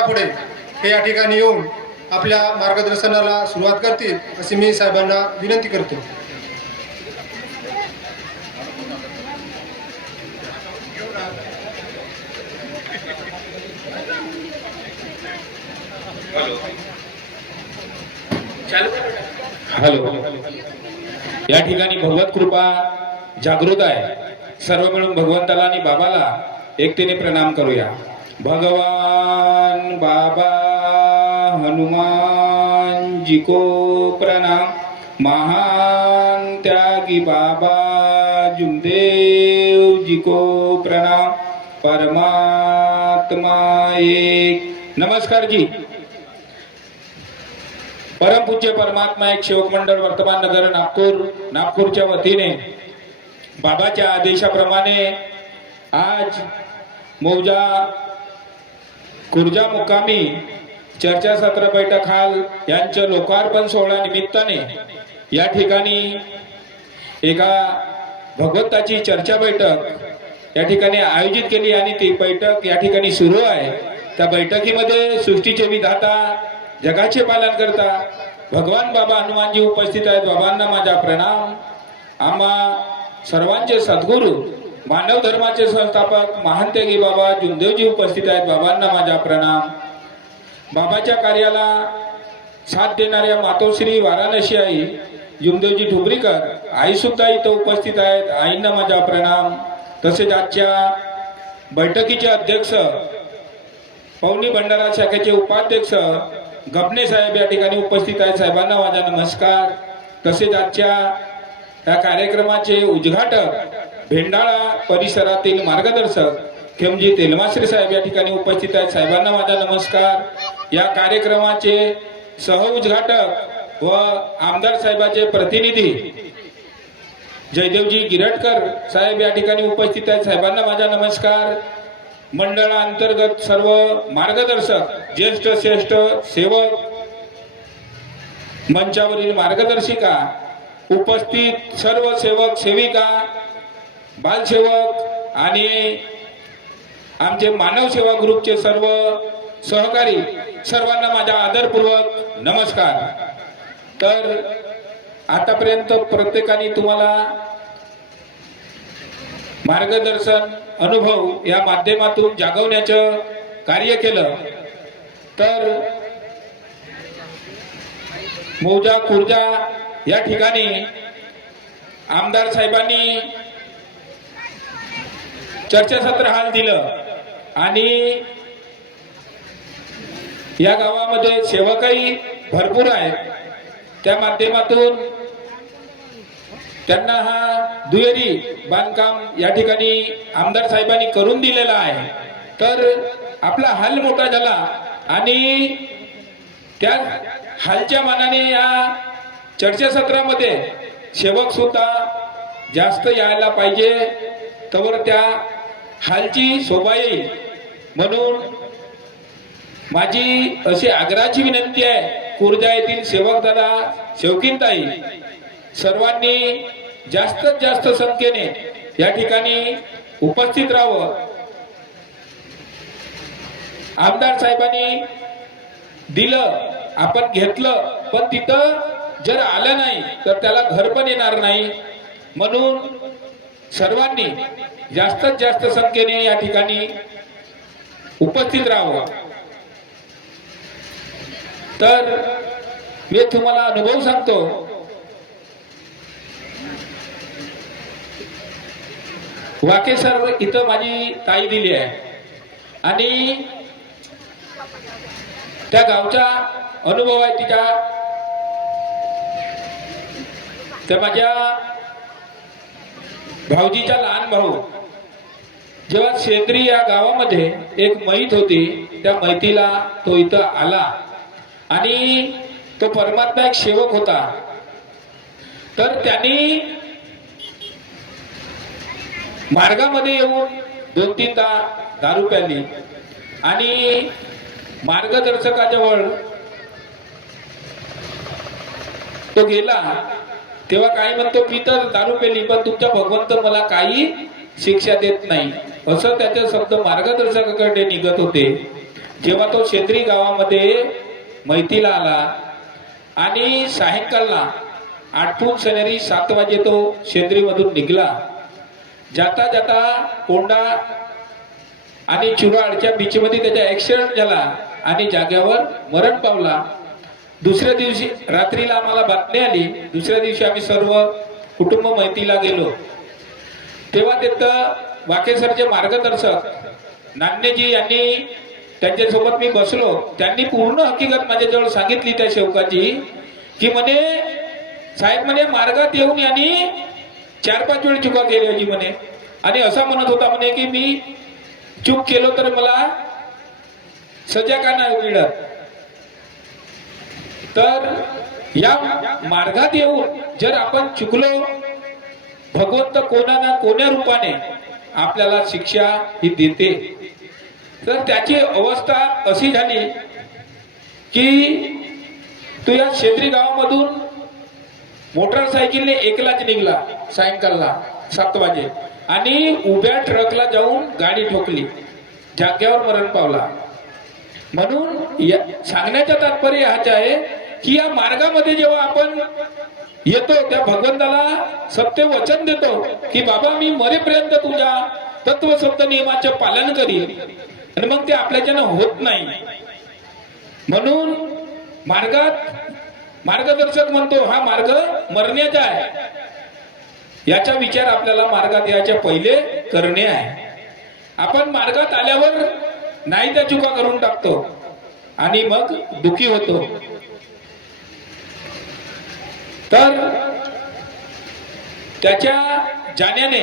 घरापुढे हे या ठिकाणी येऊन आपल्या मार्गदर्शनाला सुरुवात करतील अशी मी साहेबांना विनंती करतो. हॅलो. या ठिकाणी भगवत कृपा जागृत आहे. सर्व मिळून भगवंताला आणि बाबाला एकतेने प्रणाम करूया. भगवान बाबा हनुमान जी को प्रणाम. महान त्यागी बाबा जुमदेव जी को प्रणाम. परमात्मा एक. नमस्कार जी. परमपूज्य परमात्मा एक सेवक मंडळ वर्तमान नगर नागपूरच्या वतीने बाबाच्या आदेशाप्रमाणे आज मौजा खुर्जा मुक्कामी चर्चासत्र बैठक हॉल यांच्या लोकार्पण सोहळा निमित्ताने या ठिकाणी एका भगवंताची चर्चा बैठक या ठिकाणी आयोजित केली आणि ती बैठक या ठिकाणी सुरू आहे. त्या बैठकीमध्ये सृष्टीचे विधाता जगाचे पालन करता भगवान बाबा हनुमानजी उपस्थित आहेत. बाबांना माझा प्रणाम. आम्हा सर्वांचे सद्गुरू मानव धर्माचे संस्थापक महान त्यागी बाबा जुमदेवजी उपस्थित आहेत. बाबांना माझा प्रणाम. बाबाच्या कार्याला साथ देणाऱ्या मातोश्री वाराणसी आई जुमदेवजी ठुबरीकर आई सुद्धा इथं उपस्थित आहेत. आईंना माझा प्रणाम. तसेच आजच्या बैठकीचे अध्यक्ष पवनी भंडारा शाखेचे उपाध्यक्ष गबने साहेब या ठिकाणी उपस्थित आहेत. साहेबांना माझा नमस्कार. तसेच आजच्या या कार्यक्रमाचे उद्घाटक भेंडाळा परिसरातील मार्गदर्शक खेमजी तेलमाश्री साहेब या ठिकाणी उपस्थित आहेत. साहेबांना माझा नमस्कार. या कार्यक्रमाचे सह उद्घाटक व आमदार साहेबाचे प्रतिनिधी जयदेवजी गिरटकर साहेब या ठिकाणी उपस्थित आहेत. साहेबांना माझा नमस्कार. मंडळांतर्गत सर्व मार्गदर्शक ज्येष्ठ श्रेष्ठ सेवक मंचावरील मार्गदर्शिका उपस्थित सर्व सेवक सेविका बालसेवक आणि आमचे मानव सेवा ग्रुपचे सर्व सहकारी सर्वांना माझा आदरपूर्वक नमस्कार. तर आतापर्यंत प्रत्येकाने तुम्हाला मार्गदर्शन अनुभव या माध्यमातून जागवण्याचं कार्य केलं. तर मौजा खुर्जा या ठिकाणी आमदार साहेबांनी चर्चासत्र हाल दिलं आणि या गावामध्ये सेवकही भरपूर आहेत. त्या माध्यमातून त्यांना हा दुहेरी बांधकाम या ठिकाणी आमदार साहेबांनी करून दिलेला आहे. तर आपला हाल मोठा झाला आणि त्या हालच्या मानाने या चर्चासत्रामध्ये सेवक सुद्धा जास्त यायला पाहिजे. तर त्या हालची शोभा येईल म्हणून माझी अशी आग्रहाची विनंती आहे. खुर्जा येथील सेवक दादा सेवकीनताई सर्वांनी जास्तीत जास्त संख्येने या ठिकाणी उपस्थित राहावं. आमदार साहेबांनी दिलं आपण घेतलं पण तिथं जर आलं नाही तर त्याला घर पण येणार नाही. म्हणून सर्वांनी जास्तीत जास्त संख्येने या ठिकाणी उपस्थित राहावं. तर मी तुम्हाला अनुभव सांगतो. वाकेसर इथं माझी ताई दिली आहे आणि त्या गावचा अनुभव आहे तिच्या. त्या माझ्या भाऊजीचा लहान भाऊ जेव्हा शेंद्री या गावामध्ये एक मैत होती त्या मैतीला तो इथं आला आणि तो परमात्मा एक सेवक होता. तर त्यांनी मार्गामध्ये येऊन 2-3दा दारू प्याली आणि मार्गदर्शकाजवळ तो गेला तेव्हा काय म्हणतो मी तर दारू पेली पण तुमच्या भगवंत मला काही शिक्षा देत नाही असं त्याचे शब्द मार्गदर्शकाकडे निघत होते. जेव्हा तो शेंद्री गावामध्ये मैतीला आला आणि सायंकाळला आठवून शनिवारी 7 वाजे तो शेंद्रीमधून निघाला. जाता जाता कोंडा आणि चुराडच्या बीचमध्ये त्याचा ऍक्सिडेंट झाला आणि जाग्यावर मरण पावला. दुसऱ्या दिवशी रात्रीला आम्हाला बातमी आली. दुसऱ्या दिवशी आम्ही सर्व कुटुंब मैतीला गेलो. तेव्हा तिथं वाकेसरचे मार्गदर्शक नान्हेजी यांनी त्यांच्यासोबत मी बसलो. त्यांनी पूर्ण हकीकत माझ्याजवळ सांगितली त्या सेवकाची, की म्हणे साहेब म्हणे मार्गात येऊन यांनी 4-5 वेळ चुका केली होती म्हणे, आणि असा म्हणत होता म्हणे की मी चूक केलो तर मला सजा का नाही मिळत. तर या मार्गात येऊन जर आपण चुकलो, भगवंत कोणा ना कोण्या रूपाने आपल्याला शिक्षा ही देते. तर त्याची अवस्था अशी झाली की तो या शेंद्री गावामधून मोटरसायकलने एकलाच निघाला सायंकाळला 7 वाजे आणि उभ्या ट्रकला जाऊन गाडी ठोकली, जाग्यावर मरण पावला. म्हणून सांगण्याचा तात्पर्य हाच आहे की या मार्गामध्ये जेव्हा आपण येतो त्या भगवंताला सत्य वचन देतो की बाबा मी मरेपर्यंत तुझ्या तत्व सप्त नियमाचे पालन करीन, आणि मग ते आपल्याच्यानं होत नाही. म्हणून मार्गदर्शक म्हणतो हा मार्ग मरण्याचा आहे. याचा विचार आपल्याला मार्गात यायच्या पहिले करणे आहे. आपण मार्गात आल्यावर नाही त्या चुका करून टाकतो आणि मग दुखी होतो. तर त्याच्या जाण्याने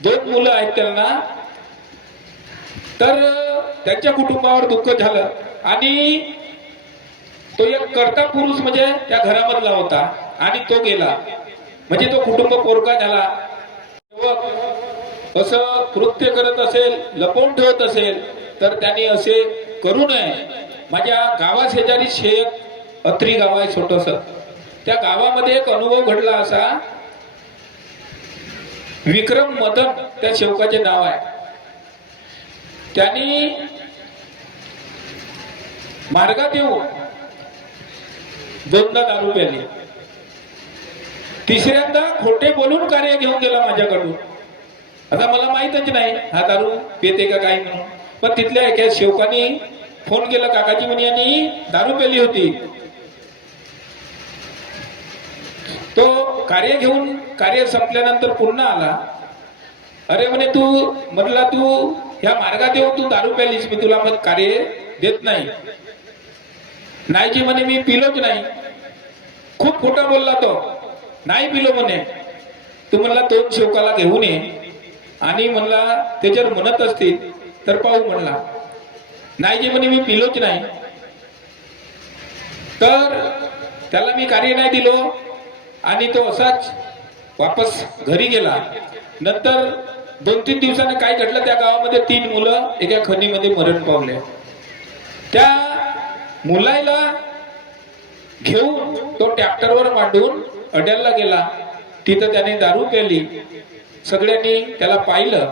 2 मुलं आहेत त्यांना, तर त्यांच्या कुटुंबावर दुःख झालं आणि तो एक कर्ता पुरुष म्हणजे त्या घरामधला होता आणि तो गेला. म्हणजे तो कुटुंब पोरका झाला. असं कृत्य करत असेल, लपवून ठेवत असेल तर त्यांनी असे करू नये. माझ्या गावाशेजारीच हे एक अत्री गाव आहे छोटस. त्या गावामध्ये एक अनुभव घडला असा. विक्रम मदन त्या सेवकाचे नाव आहे. त्यांनी मार्गात येऊन 2दा दारू प्याली. तिसऱ्यांदा खोटे बोलून कार्य घेऊन गेला माझ्याकडून. आता मला माहितच नाही हा दारू पिते का काय म्हणून, पण तिथल्या एका सेवकाने फोन केला, काकाजी म्हणे यांनी दारू प्याली होती. तो कार्य घेऊन कार्य संपल्यानंतर पुन्हा आला. अरे म्हणे तू म्हटला तू या मार्गात येऊन तू दारू प्यालीस, मी तुला मग कार्य देत नाही. नाही जी म्हणे मी पिलोच नाही. खूप खोटा बोलला तो. नाही पिलो म्हणे. तू म्हणला 2 सेवकाला घेऊन ये आणि म्हणला त्याच्यावर म्हणत असतील तर पाहू म्हणला. नाही जी म्हणे मी पिलोच नाही. तर त्याला मी कार्य नाही दिलो आणि तो असाच वापस घरी गेला. नंतर 2-3 दिवसांनी काय घडलं, त्या गावामध्ये 3 मुलं एका खणीमध्ये मरण पावले. त्या मुलाला घेऊन तो ट्रॅक्टरवर मांडून अड्याला गेला. तिथं त्याने दारू प्याली. सगळ्यांनी त्याला पाहिलं.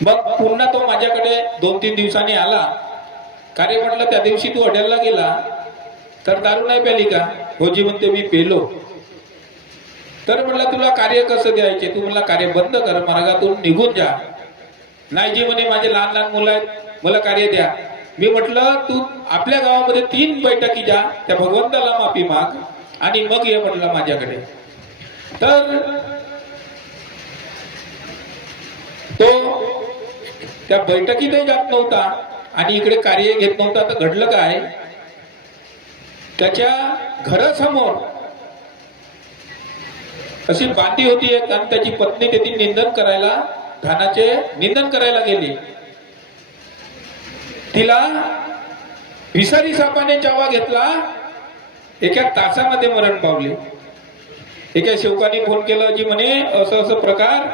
मग पुन्हा तो माझ्याकडे 2-3 दिवसांनी आला. कार्य म्हटलं त्या दिवशी तू अड्याला गेला तर दारू नाही प्याली का? होजी म्हणते मी पेलो. तर म्हटलं तुला कार्य कसं द्यायचे? तू म्हणला कार्य बंद कर, मार्गातून निघून जा. नाही जी म्हणे माझे लहान मुलं आहेत, मला कार्य द्या. मी म्हटलं तू आपल्या गावामध्ये 3 बैठकी जा, त्या भगवंताला माफी माग आणि मग ये म्हटलं माझ्याकडे. तर तो त्या बैठकीतही जात नव्हता आणि इकडे कार्य घेत नव्हता. तर घडलं काय, त्याच्या घरासमोर अशी बांधी होती एक आणि त्याची पत्नी त्याची धानाचे निंदन करायला गेली. तिला विषारी सापाने चावा घेतला. एका तासामध्ये मरण पावले. एका सेवकाने फोन केला जी म्हणे असं असं प्रकार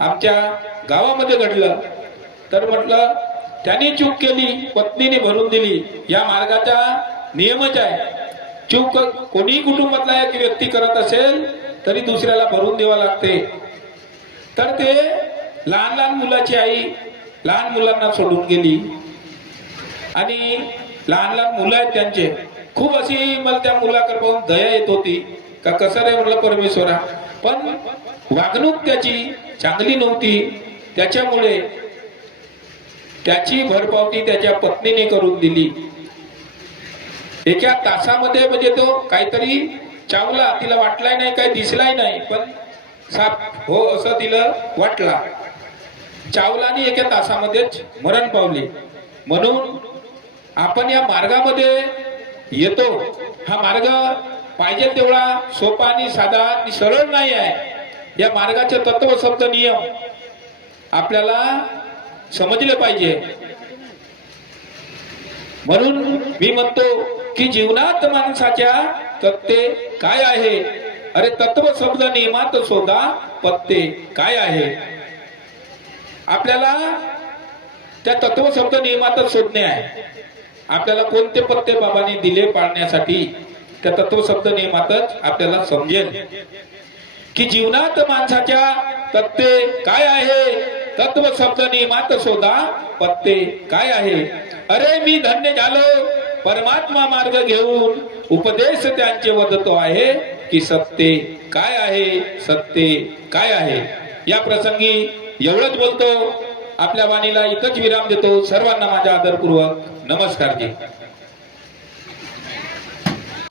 आमच्या गावामध्ये घडलं. तर म्हटलं त्याने चूक केली, पत्नीने भरून दिली. या मार्गाचा नियमच आहे. चूक कोणी कुटुंबातला एक व्यक्ती करत असेल तरी दुसऱ्याला भरून द्यावा लागते. तर ते लहान मुलाची आई लहान मुलांना सोडून गेली आणि लहान लहान मुलं आहेत त्यांचे. खूप अशी मला त्या मुलाकडे पाहून दया येत होती का कसं रे म्हटलं परमेश्वरा, पण वागणूक त्याची चांगली नव्हती. त्याच्यामुळे त्याची भरपावती त्याच्या पत्नीने करून दिली. एका तासामध्ये म्हणजे तो काहीतरी चावला, तिला वाटलाय नाही, काही दिसलाय नाही, पण साप हो असं तिला वाटला. चावला आणि एका तासामध्येच मरण पावले. म्हणून आपण या मार्गामध्ये येतो. हा मार्ग पाहिजे तेवढा सोपा आणि साधा आणि सरळ नाही आहे. या मार्गाचे तत्व शब्द नियम आपल्याला समजले पाहिजे. म्हणून मी म्हणतो की जीवनात माणसाच्या तत्ते काय आहे. अरे तत्व शब्द नियमात शोधा पत्ते काय आहे. आपल्याला त्या तत्व शब्द नियमातच शोधणे आहे. आपल्याला कोणते पत्ते बाबांनी दिले पाळण्यासाठी त्या तत्व शब्द नियमातच आपल्याला समजेल की जीवनात माणसाच्या तत्ते काय आहे. तत्व शब्द नियमात शोधा पत्ते काय आहे. अरे मी धन्य झालो परमात्मा मार्ग घेऊन, उपदेश त्यांचे वदतो आहे की सत्य काय आहे, सत्य काय आहे. या प्रसंगी एवढंच बोलतो. आपल्या वाणीला इथंच विराम देतो. सर्वांना माझा आदरपूर्वक नमस्कार जी.